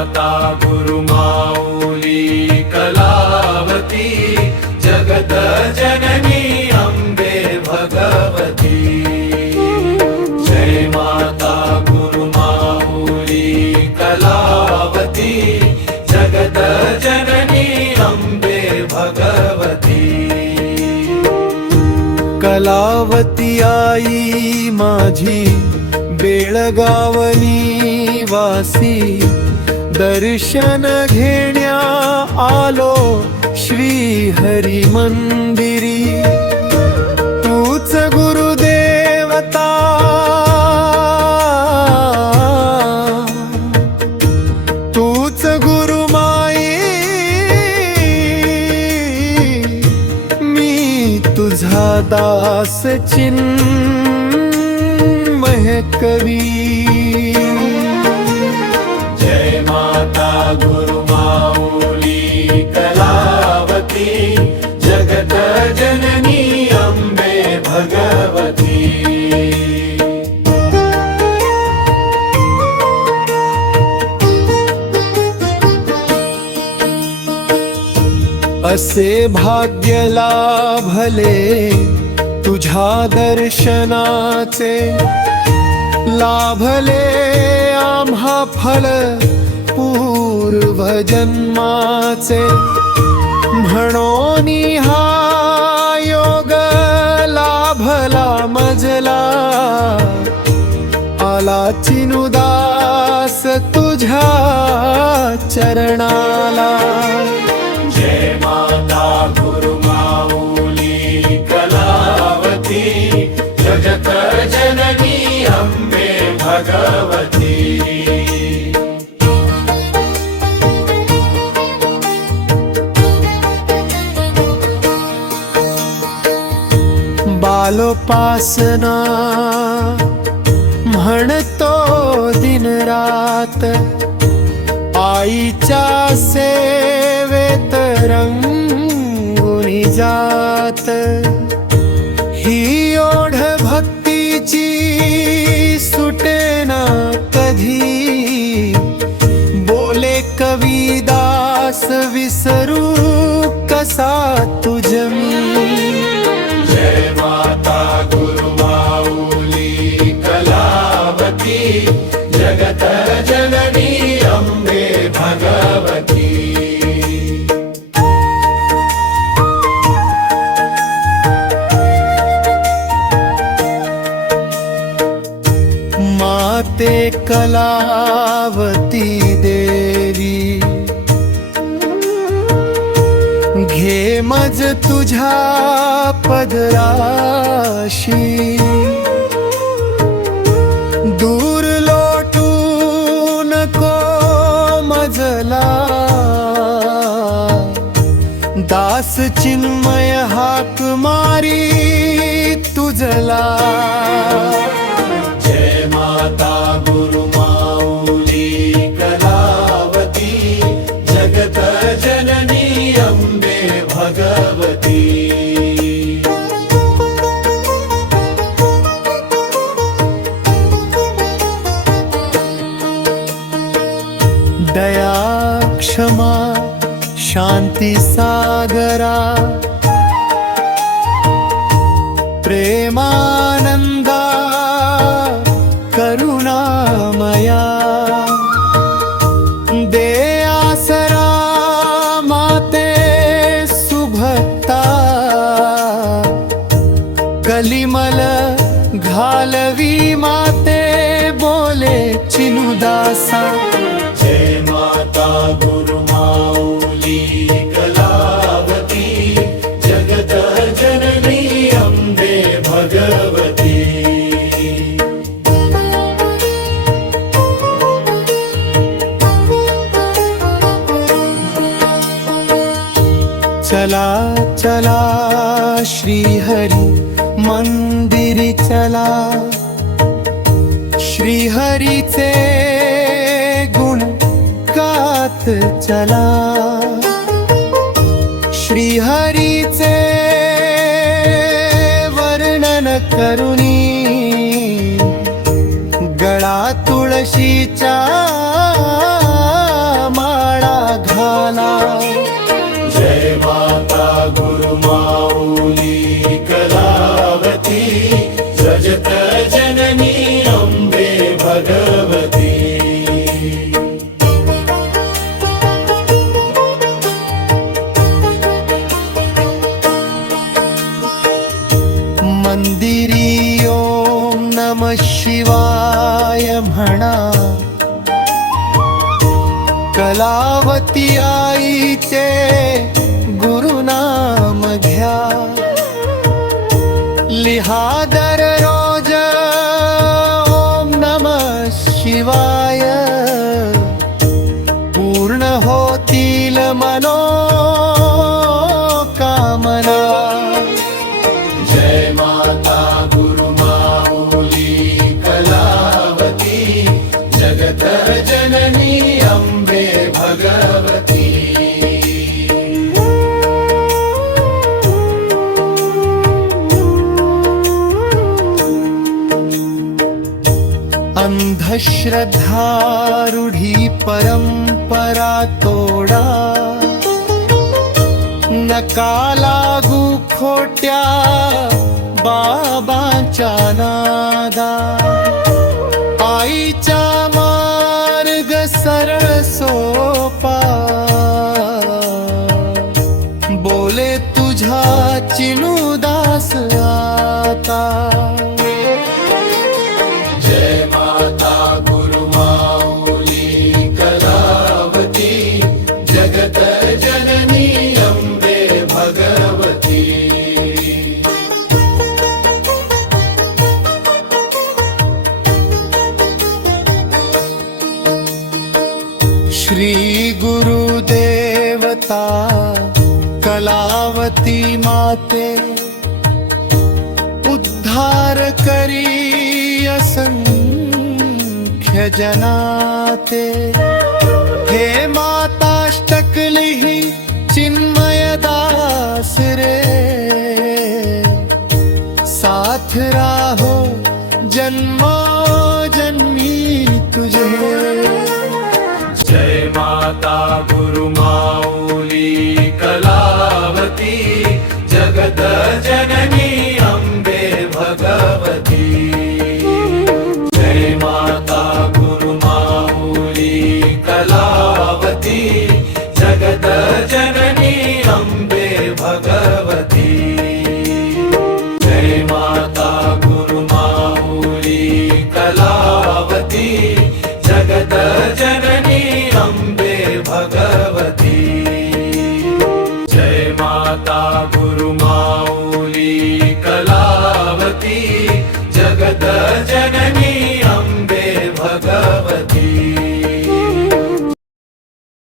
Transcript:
माता गुरुमाऊली कलावती जगत जननी अंबे भगवती। जय माता गुरुमाऊली कलावती जगत जननी अंबे भगवती। कलावती आई माझी बेळगावनी वासी, दर्शन घेण्या आलो श्री हरी मंदिरी। तूच गुरुदेवता तूच गुरुमाई, मी तुझा दास चिन्मय कवी। जय माता गुरुमाऊली कलावती जगत जननी अंबे भगवती। असे भाग्य लाभले तुझ्या दर्शनाचे, लाभले आम्हा फल पूर्वजन्माचे। म्हणून हा योग लाभला मजला, आला चिनुदास तुझ्या चरणाला। जय माता गुरुमाऊली कलावती जगत जननी अंबे भगवती। बालोपासना म्हणतो दिन रात, आईच्या सेवेत रंगुनी जात। ही ओढ भक्तीची सुटेना कधी, बोले कवीदास विसरू कसा तुझ मी। जय माता गुरुमाऊली कलावती जगत जननी अंबे भगवती। माते कलावती देवी, घे मज तुझ्या पदराशी। दूर लोटू नको मजला, दास चिन्मय हाक मारी तुझला। जय माता गुरुमाऊली कलावती जगत जननी अंबे भगवती। दया क्षमा शांती सागरा, प्रेमानंदा करुणामया। दे आसरा माते सुभक्ता, कलिमल घालवी माते बोले चिनुदासा। जय माता गुरुमाऊली कलावती जगत जननी अंबे भगवती। चला चला श्री हरी मंदिरी चला, श्री हरीचे गुण गात चला। श्री हरीचे वर्णन करुनी, गळा तुळशीचा शिवाय म्हणा, कलावती आईचे गुरुनाम घ्या, लिहा दररोज ओम नमः शिवाय, पूर्ण होतील मनोकामना. जय माता गुरुमाऊली कलावती, जगत जननी अम्बे भगवती. अंधश्रद्धा रूढी परंपरा तोडा, नका लागू खोट्या बाबांच्या नादा. आईचा मार्ग सरळ सोपा, बोले तुझ्या चिनुदास आता. जय माता गुरुमाऊली कलावती, जगत जननी अम्बे भगवती. श्री गुरुदेवता कलावती माते, उद्धार करी असंख्य जनाते. हे माताष्टक लिही चिन्मय दास रे, साथ राहो जन्मो जन्मी तुझे. जय माता गुरुमाऊली कलावती, जगत जननी अम्बे भगवती. जय माता गुरुमाऊली कलावती, जगत जननी अम्बे भगवती. जय माता गुरुमाऊली कलावती, जगत जननी अम्बे भगवती. जय माता गुरुमाऊली कलावती, जगत जननी